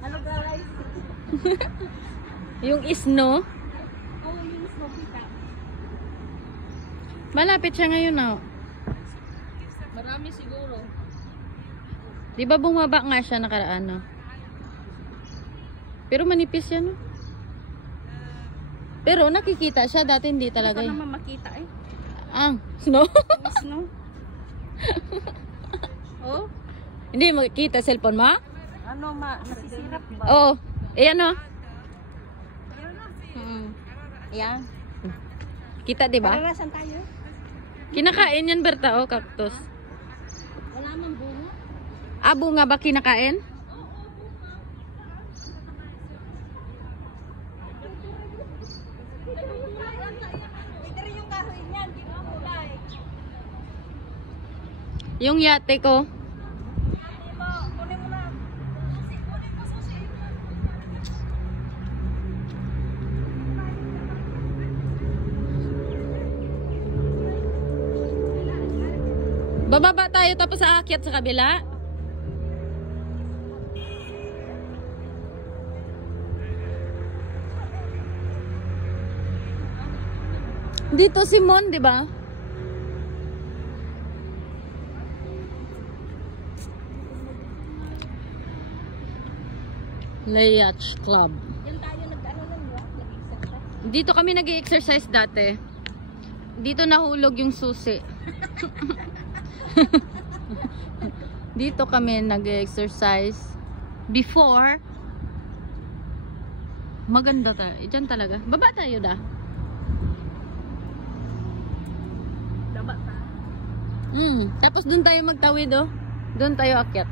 Ano guys? Yung snow. Oh, yung snow kita. Malapit siya ngayon na. Marami siguro. Di ba bumaba nga siya nakaraan, no? Pero manipis yan, no? Pero nakikita siya, dati hindi talaga. Hindi ko naman makita eh. Snow? Yung snow. Oh? Hindi makikita cellphone mo? Ano nasisirap ba? Oo. Ayan, no? Ayan. Kita, di ba? Para saan tayo? Kinakain yan, Berta, oh, cactus. Wala mang bunga. Bunga ba kinakain? Ito rin yung kahoy niyan. Di ba kulay? Yung yate ko. Kunin mo na. Kunin mo susi. Bababa tayo tapos aakyat sa kabila. Dito si Mon, di ba? Layach Club. Yan tayo nag-ano lang yun. Nag-exercise. Dito kami nag-i-exercise dati. Dito nahulog yung susi. Dito kami nag-exercise before. Maganda tayo. Diyan talaga. Baba tayo da. Daba ta. Tapos doon tayo magtawid, oh. Doon tayo akyat.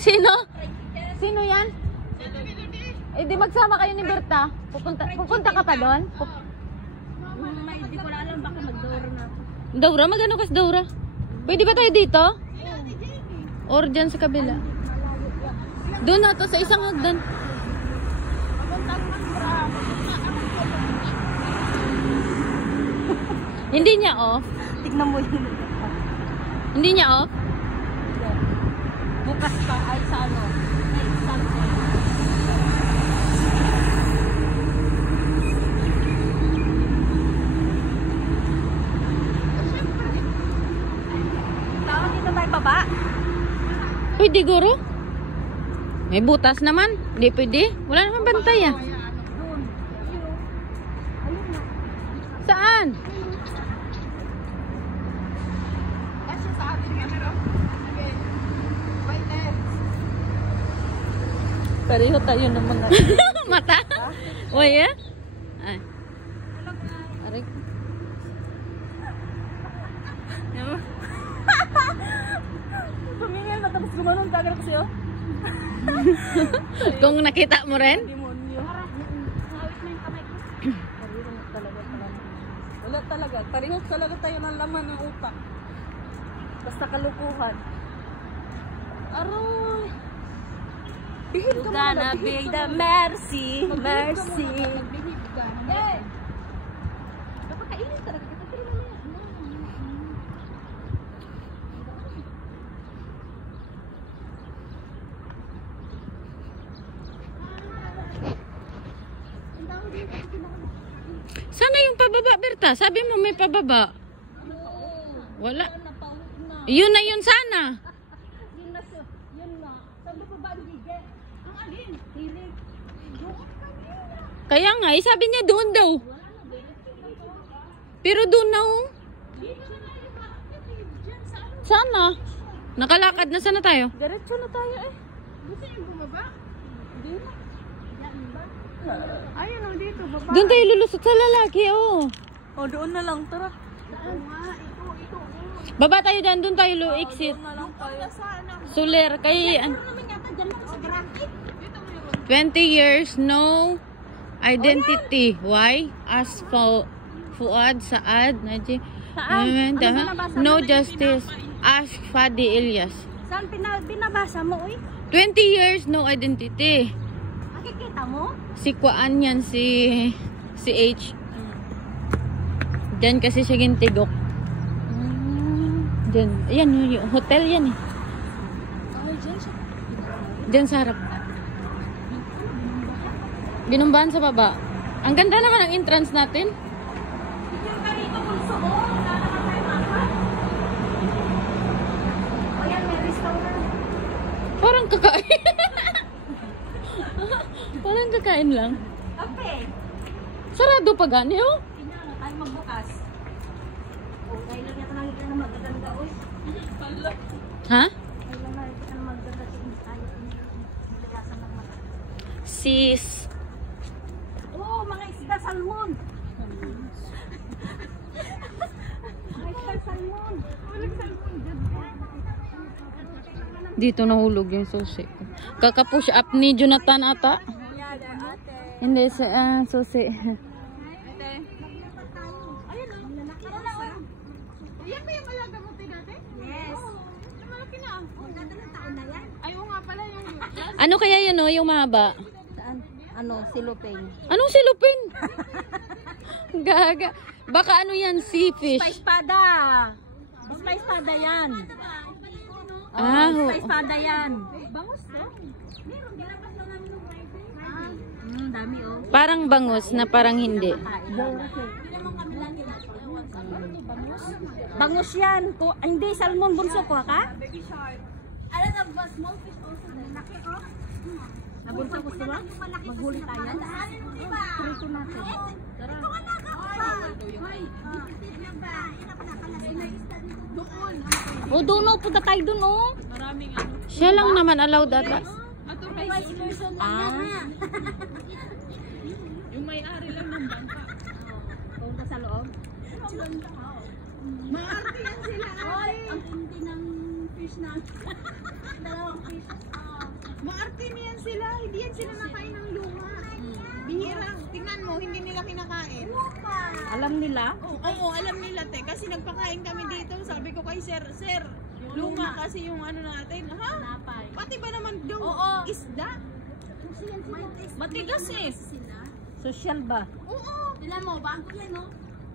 Sino? Sino yan? Eh di magsama kayo ni Berta. Pupunta ka pa doon? Hindi ko alam baka mag-Daura na ako. Daura? Magano kas Daura? Pwede ba tayo dito? Or dyan sa kabila? Doon na to sa isang hagdan. Hindi niya off. Tignan mo yun. Hindi niya off. Bukas pa ay sa ano. Ay, Sunday. Saan dito tayo baba? Pwede guro. May butas naman. Hindi pwede. Wala naman bantay ah. Saan? Kasi sa ating camera. Okay. Wait there. Pareho tayo ng mga mata. O ya? Ay. Aray. Pumingil na tapos gumanon tagal kasi oh. Kung nakita mo rin? Demonyo. Hawit mo yung kamay ko. Wala talaga. Parehas talaga tayo ng laman ng utak. Basta kalukuhan. Aroy. Bihib ka muna. Gonna be the mercy. Mercy. Magbihib ka. Napakainit talaga. Pero mamaya. Sana yung pababa, Berta. Sabi mo may pababa. Wala. Yun na yun sana. Yun na. Sabi ko ba ang higit? Ang alin? Hilig. Kaya nga, sabi niya doon daw. Pero doon na oh. Sana. Nakalakad na sana tayo. Diretso na tayo eh. Gusto niyo bumaba? Hindi na. Yan ba? Ayun o dito, baba. Doon tayo lulusot sa lalaki, oh. O doon na lang, tara. Saan nga? Ito. Baba tayo dyan, doon tayo exit. Doon na lang tayo. Suler, kay Ano naman yata dyan lang sa garaki? 20 years, no identity. Why? As Fuad, Saad, Najib. Saan? Ano sa nabasa? No justice. Ask Fadi Ilyas. Saan pinabasa mo, uy? 20 years, no identity. Nakikita mo? Si Kuan yan, si H. Diyan kasi siya gintigok. Diyan. Ayan, yung hotel yan eh. Diyan sa harap. Binumbahan sa baba. Ang ganda naman ang entrance natin. Yung kanito pulso mo. Wala naman tayo mapa. O yan, may restaurant. Parang kakain. Parang kakain lang. Kape. Sarado pa gani oh. Tingnan, tayo magbukas. O, dahil lang yata nakikita na magaganda, uy. Ha? Dahil lang nakikita na magaganda. Hindi tayo nilagasan ng mata. Sis. Oo, mga isda salmon. Mga isda salmon. Walang salmon dyan. Dito nahulog yung susi. Kaka-push up ni Jonathan ata. Hindi, susi. Ayun o. Yan ba yung malaga mo dati? Yes. Malaki na. Dati ng taon na yan. Ay, oo nga pala yung... Ano kaya yun no, yung mahaba? Saan? Ano, siluping. Anong silupin? Gaga. Baka ano yan, sea fish. Espada. Espada yan. Ah, Espada yan. Bangus to? Meron, ginabas na namin ng Friday. Dami oh. Parang bangus na parang hindi. Bangus yan. Hindi, salmon bunso ko ka? Alam nga ba, small fish also. Laki oh. Nabunso gusto mo? Maghuli tayo. Prito natin. Ito ka na ka pa. O, doon o, punta tayo doon o. Siya lang naman allowed ata. Yung may-ari lang ng bangka. Punta sa loob. Maarte yan sila. Ay, ang hindi ng fish na. Dalawang fish. Maarte niyan sila. Hindi yan sila nakain ng luma. Bihira. Tingnan mo, hindi nila kinakain. Alam nila? Oo, alam nila te. Kasi nagpakain kami dito. Sabi ko kay sir, luma kasi yung ano natin. Ha? Pati ba naman daw isda? Matigas eh. Social ba? Oo. Tignan mo, bago yan no?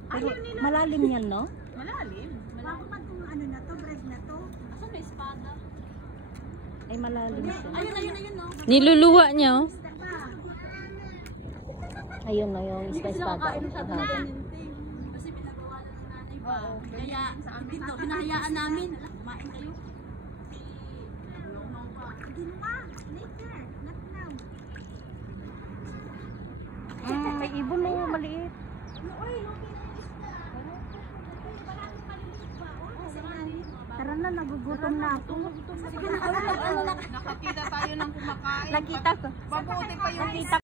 Pero Ayaw nila. malalim yan, no? Malalim. Bago pa itong ano na to, bread na to. Asan may espada? Ay, malalim siya. Ayun no? Niluluwa niya, oh. Isda pa. Ayun na yung espada. Kasi pinagawa na ng nanay pa. Kaya dito, pinahayaan namin. Kumain kayo. Ginawa. Later. Not now. May ibon mo, maliit. Tara na, nagugutom na ako. Sige na, Nakakita tayo ng kumakain. Nakita ko. Mabuti pa yung Nakita